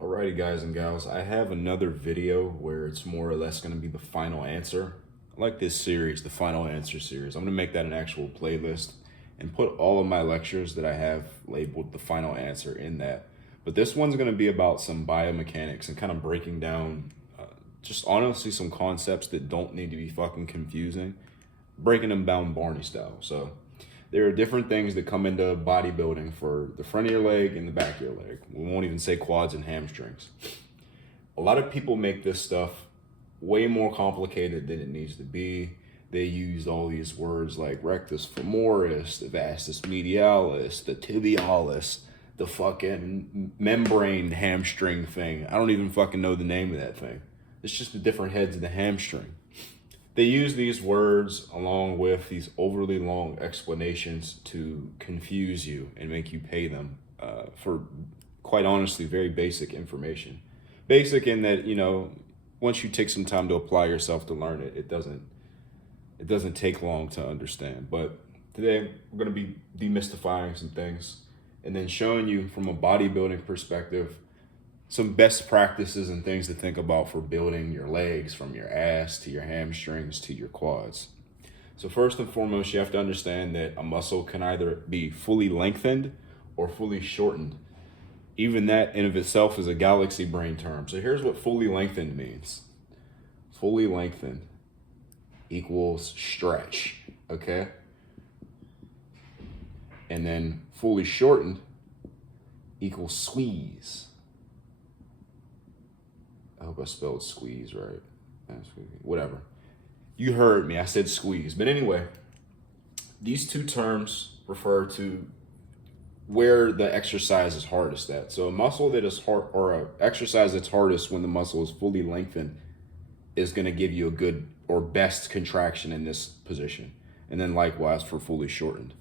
Alrighty guys and gals, I have another video where it's more or less going to be the final answer. I like this series, the final answer series. I'm going to make that an actual playlist and put all of my lectures that I have labeled the final answer in that. But this one's going to be about some biomechanics and kind of breaking down just honestly some concepts that don't need to be fucking confusing, breaking them down Barney style. So there are different things that come into bodybuilding for the front of your leg and the back of your leg. We won't even say quads and hamstrings. A lot of people make this stuff way more complicated than it needs to be. They use all these words like rectus femoris, the vastus medialis, the tibialis, the fucking membrane hamstring thing. I don't even fucking know the name of that thing. It's just the different heads of the hamstring. They use these words along with these overly long explanations to confuse you and make you pay them for, quite honestly, very basic information. Basic in that, you know, once you take some time to apply yourself to learn it, it doesn't take long to understand. But today we're going to be demystifying some things and then showing you from a bodybuilding perspective some best practices and things to think about for building your legs from your ass to your hamstrings to your quads. So first and foremost, you have to understand that a muscle can either be fully lengthened or fully shortened. Even that in of itself is a galaxy brain term. So here's what fully lengthened means. Fully lengthened equals stretch, okay? And then fully shortened equals squeeze. I hope I spelled squeeze right. Whatever. You heard me, I said squeeze. But anyway, these two terms refer to where the exercise is hardest at. So a muscle that is hard, or an exercise that's hardest when the muscle is fully lengthened is gonna give you a good or best contraction in this position. And then likewise for fully shortened.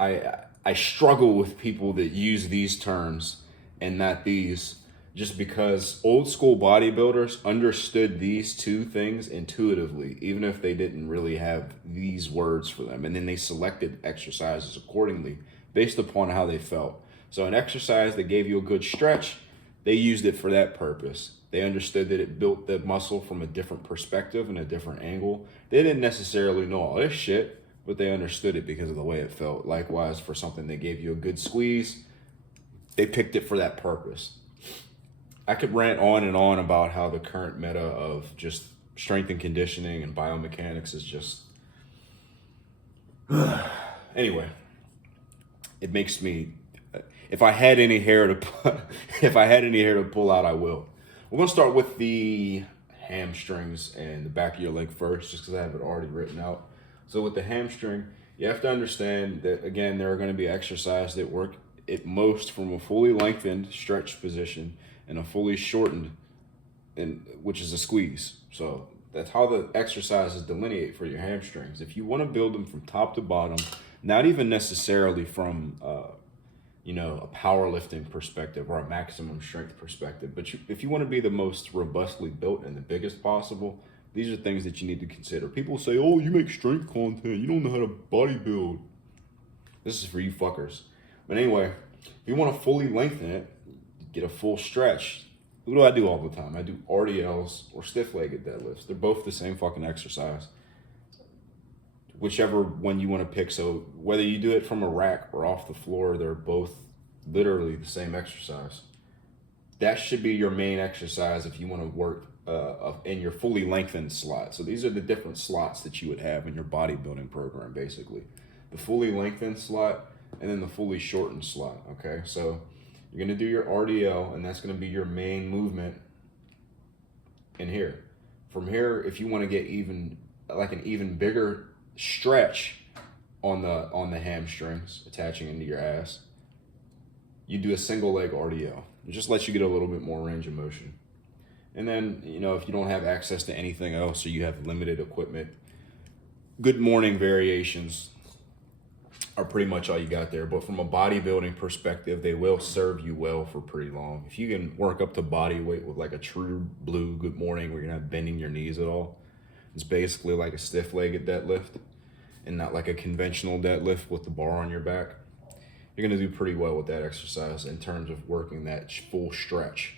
I struggle with people that use these terms and not these, just because old school bodybuilders understood these two things intuitively, even if they didn't really have these words for them. And then they selected exercises accordingly based upon how they felt. So an exercise that gave you a good stretch, they used it for that purpose. They understood that it built the muscle from a different perspective and a different angle. They didn't necessarily know all this shit, but they understood it because of the way it felt. Likewise, for something that gave you a good squeeze, they picked it for that purpose. I could rant on and on about how the current meta of just strength and conditioning and biomechanics is just... Anyway, it makes me... If I had any hair to pull out, I will. We're gonna start with the hamstrings and the back of your leg first, just because I have it already written out. So with the hamstring, you have to understand that, again, there are going to be exercises that work at most from a fully lengthened stretch position and a fully shortened, which is a squeeze. So that's how the exercises delineate for your hamstrings. If you want to build them from top to bottom, not even necessarily from a powerlifting perspective or a maximum strength perspective, but if you want to be the most robustly built and the biggest possible, these are things that you need to consider. People say, oh, you make strength content, you don't know how to bodybuild. This is for you fuckers. But anyway, if you want to fully lengthen it, get a full stretch. What do I do all the time? I do RDLs or stiff-legged deadlifts. They're both the same fucking exercise. Whichever one you want to pick. So whether you do it from a rack or off the floor, they're both literally the same exercise. That should be your main exercise if you want to work in your fully lengthened slot. So these are the different slots that you would have in your bodybuilding program, basically. The fully lengthened slot and then the fully shortened slot, okay? So you're gonna do your RDL, and that's gonna be your main movement in here. From here, if you wanna get an even bigger stretch on the hamstrings attaching into your ass, you do a single leg RDL. It just lets you get a little bit more range of motion. And then, if you don't have access to anything else or you have limited equipment, good morning variations are pretty much all you got there. But from a bodybuilding perspective, they will serve you well for pretty long. If you can work up to body weight with like a true blue good morning where you're not bending your knees at all, it's basically like a stiff-legged deadlift and not like a conventional deadlift with the bar on your back. you're gonna do pretty well with that exercise in terms of working that full stretch.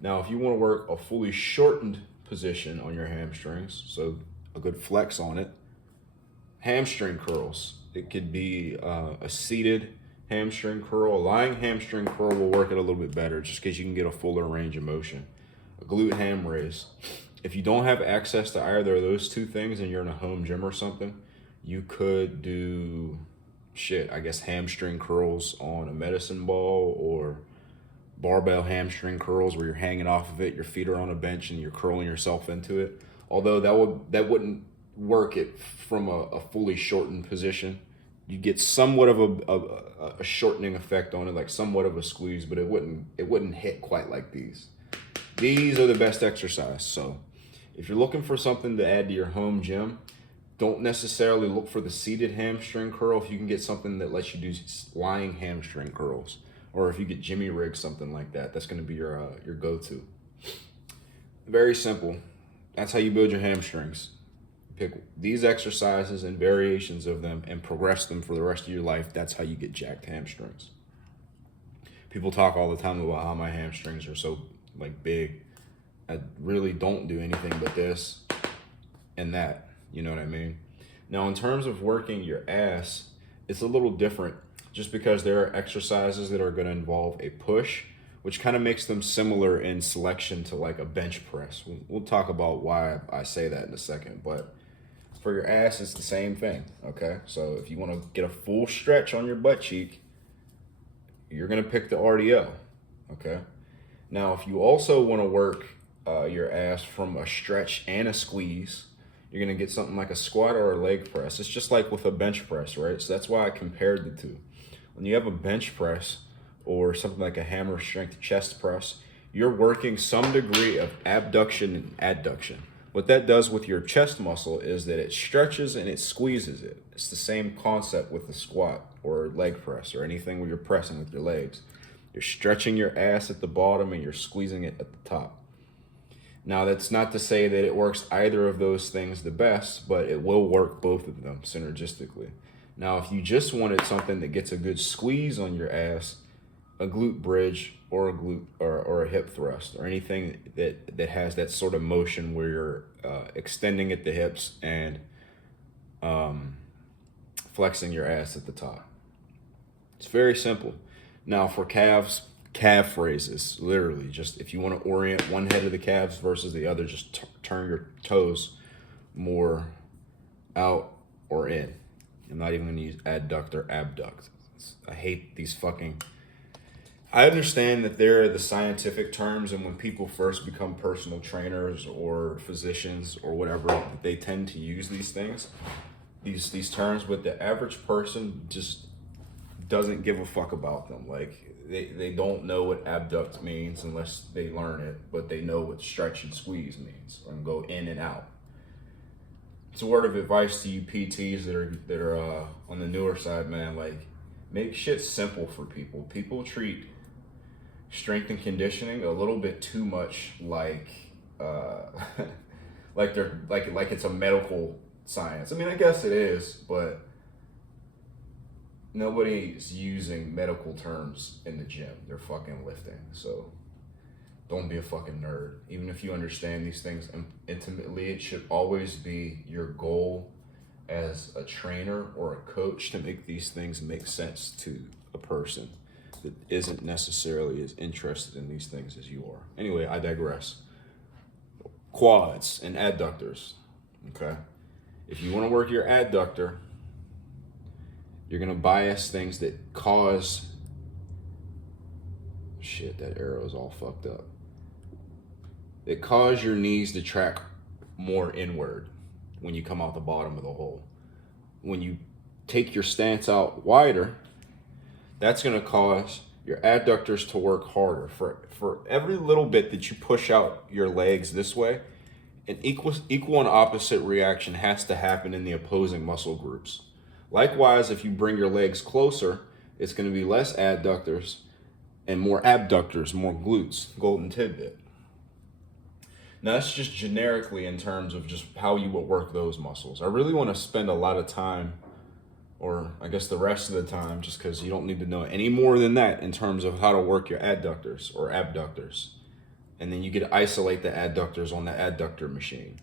Now, if you wanna work a fully shortened position on your hamstrings, so a good flex on it, hamstring curls. It could be a seated hamstring curl. A lying hamstring curl will work it a little bit better just because you can get a fuller range of motion. A glute ham raise. If you don't have access to either of those two things and you're in a home gym or something, you could do I guess hamstring curls on a medicine ball, or barbell hamstring curls where you're hanging off of it, your feet are on a bench and you're curling yourself into it. Although that wouldn't work it from a fully shortened position. You get somewhat of a shortening effect on it, like somewhat of a squeeze, but it wouldn't hit quite like these. These are the best exercise. So if you're looking for something to add to your home gym, don't necessarily look for the seated hamstring curl. If you can get something that lets you do lying hamstring curls, or if you get Jimmy Rig, something like that, that's going to be your go-to. Very simple. That's how you build your hamstrings. Pick these exercises and variations of them and progress them for the rest of your life. That's how you get jacked hamstrings. People talk all the time about how my hamstrings are so big. I really don't do anything but this and that. You know what I mean? Now, in terms of working your ass, it's a little different just because there are exercises that are going to involve a push, which kind of makes them similar in selection to like a bench press. We'll talk about why I say that in a second, but for your ass, it's the same thing, okay? So if you want to get a full stretch on your butt cheek, you're going to pick the RDL, okay? Now, if you also want to work your ass from a stretch and a squeeze, you're going to get something like a squat or a leg press. It's just like with a bench press, right? So that's why I compared the two. When you have a bench press or something like a hammer strength chest press, you're working some degree of abduction and adduction. What that does with your chest muscle is that it stretches and it squeezes it. It's the same concept with the squat or leg press or anything where you're pressing with your legs. You're stretching your ass at the bottom and you're squeezing it at the top. Now, that's not to say that it works either of those things the best, but it will work both of them synergistically. Now, if you just wanted something that gets a good squeeze on your ass, a glute bridge or a glute or a hip thrust or anything that has that sort of motion where you're extending at the hips and flexing your ass at the top. It's very simple. Now, for calves, calf raises, literally just if you want to orient one head of the calves versus the other, just turn your toes more out or in. I'm not even going to use adductor, abduct. I hate these I understand that they're the scientific terms, and when people first become personal trainers or physicians or whatever, they tend to use these things, these terms, but the average person just doesn't give a fuck about them. Like, they don't know what abduct means unless they learn it, but they know what stretch and squeeze means and go in and out. It's a word of advice to you PTs that are on the newer side, man. Like, make shit simple for people. People treat strength and conditioning a little bit too much like it's a medical science. I mean, I guess it is, but nobody's using medical terms in the gym. They're fucking lifting. So don't be a fucking nerd. Even if you understand these things intimately, it should always be your goal as a trainer or a coach to make these things make sense to a person that isn't necessarily as interested in these things as you are. Anyway, I digress. Quads and adductors, okay? If you want to work your adductor, you're going to bias things that cause... Shit, that arrow is all fucked up. That cause your knees to track more inward when you come out the bottom of the hole. When you take your stance out wider, that's going to cause your adductors to work harder. For every little bit that you push out your legs this way, an equal and opposite reaction has to happen in the opposing muscle groups. Likewise, if you bring your legs closer, it's going to be less adductors and more abductors, more glutes. Golden tidbit. Now, that's just generically in terms of just how you would work those muscles. I really want to spend a lot of time or I guess the rest of the time, just because you don't need to know any more than that in terms of how to work your adductors or abductors. And then you get to isolate the adductors on the adductor machine.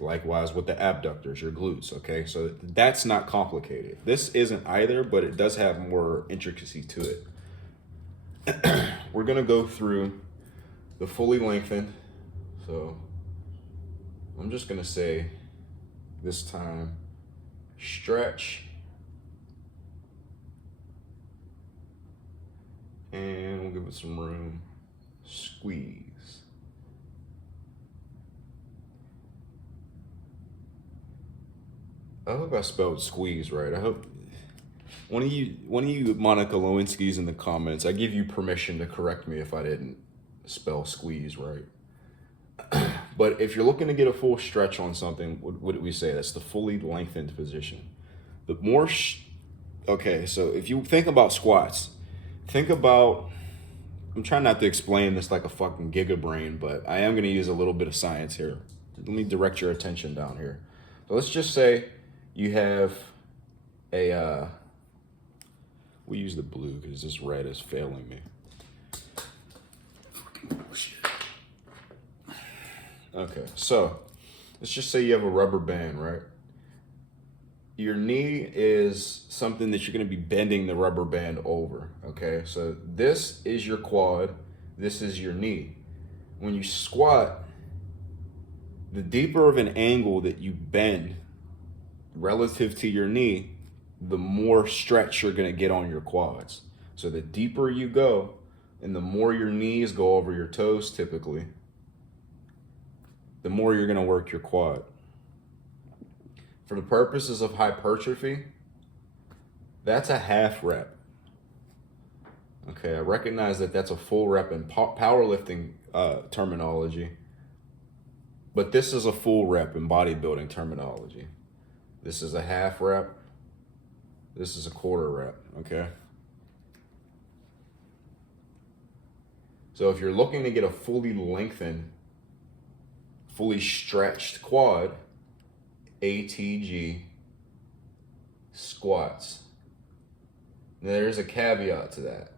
Likewise with the abductors, your glutes, okay? So that's not complicated. This isn't either, but it does have more intricacy to it. We're gonna go through the fully lengthened. So I'm just gonna say this time, stretch, and we'll give it some room, squeeze. I hope I spelled squeeze right. I hope one of you Monica Lewinsky's in the comments, I give you permission to correct me if I didn't spell squeeze right. But if you're looking to get a full stretch on something, what do we say? That's the fully lengthened position. The more, okay, so if you think about squats, think about, I'm trying not to explain this like a fucking gigabrain, but I am going to use a little bit of science here. Let me direct your attention down here. So let's just say you have a, we use the blue because this red is failing me. Bullshit. Okay, so let's just say you have a rubber band, right? Your knee is something that you're going to be bending the rubber band over, okay? So this is your quad, this is your knee. When you squat, the deeper of an angle that you bend relative to your knee, the more stretch you're going to get on your quads. So the deeper you go and the more your knees go over your toes typically, the more you're going to work your quad. For the purposes of hypertrophy, that's a half rep. Okay, I recognize that that's a full rep in powerlifting terminology, but this is a full rep in bodybuilding terminology. This is a half rep. This is a quarter rep, okay? So if you're looking to get a fully lengthened, fully stretched quad, ATG squats. Now there's a caveat to that.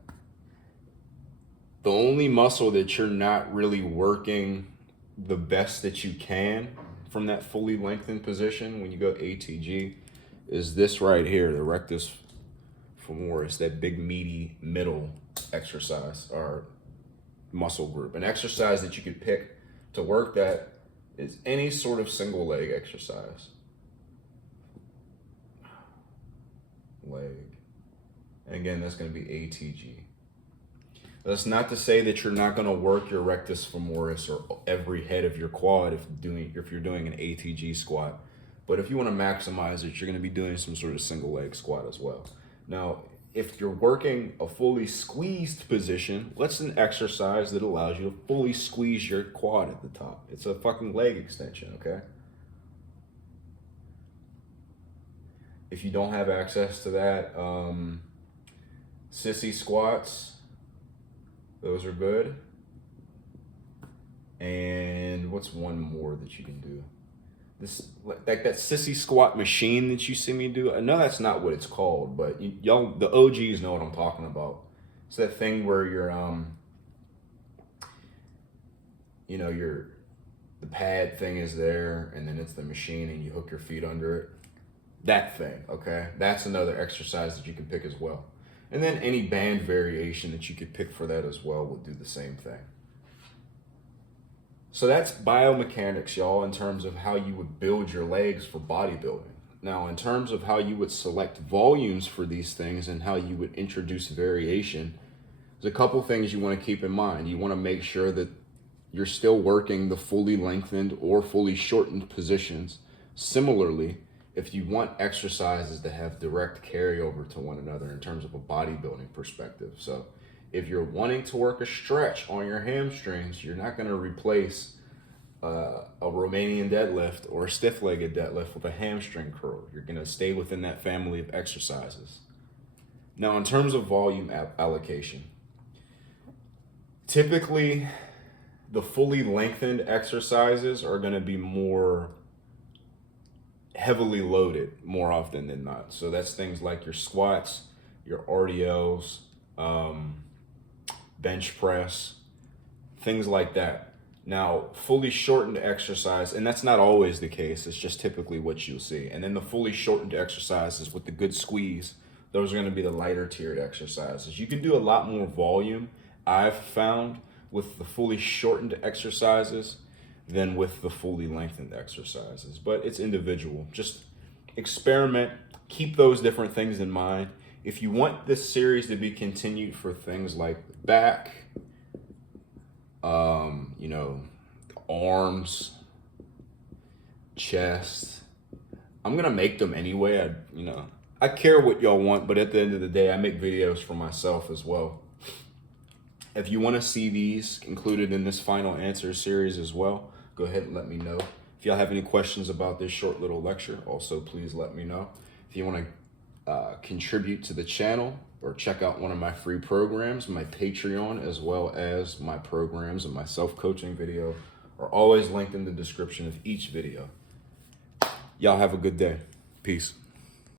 The only muscle that you're not really working the best that you can from that fully lengthened position when you go ATG is this right here, the rectus femoris, that big meaty middle exercise or muscle group. An exercise that you could pick to work that is any sort of single leg exercise. Leg. And again, that's going to be ATG. That's not to say that you're not going to work your rectus femoris or every head of your quad if you're doing an ATG squat. But if you want to maximize it, you're going to be doing some sort of single leg squat as well. Now, if you're working a fully squeezed position, what's an exercise that allows you to fully squeeze your quad at the top? It's a fucking leg extension, okay? If you don't have access to that, sissy squats, those are good. And what's one more that you can do? This, like that sissy squat machine that you see me do. I know that's not what it's called, but y'all, the OGs know what I'm talking about. It's that thing where you're, the pad thing is there, and then it's the machine, and you hook your feet under it. That thing, okay? That's another exercise that you can pick as well. And then any band variation that you could pick for that as well will do the same thing. So that's biomechanics, y'all, in terms of how you would build your legs for bodybuilding. Now, in terms of how you would select volumes for these things and how you would introduce variation, there's a couple things you want to keep in mind. You want to make sure that you're still working the fully lengthened or fully shortened positions. Similarly, if you want exercises to have direct carryover to one another in terms of a bodybuilding perspective. So if you're wanting to work a stretch on your hamstrings, you're not going to replace a Romanian deadlift or a stiff-legged deadlift with a hamstring curl. You're going to stay within that family of exercises. Now, in terms of volume allocation, typically the fully lengthened exercises are going to be more heavily loaded more often than not. So that's things like your squats, your RDLs, bench press, things like that. Now, fully shortened exercise, and that's not always the case, it's just typically what you'll see. And then the fully shortened exercises with the good squeeze, those are going to be the lighter tiered exercises. You can do a lot more volume, I've found, with the fully shortened exercises than with the fully lengthened exercises. But it's individual. Just experiment, keep those different things in mind. If you want this series to be continued for things like back, you know, arms, chest, I'm gonna make them anyway. I care what y'all want, but at the end of the day, I make videos for myself as well. If you want to see these included in this final answer series as well, go ahead and let me know. If y'all have any questions about this short little lecture, also please let me know. If you want to contribute to the channel or check out one of my free programs, my Patreon, as well as my programs and my self-coaching video are always linked in the description of each video. Y'all have a good day. Peace.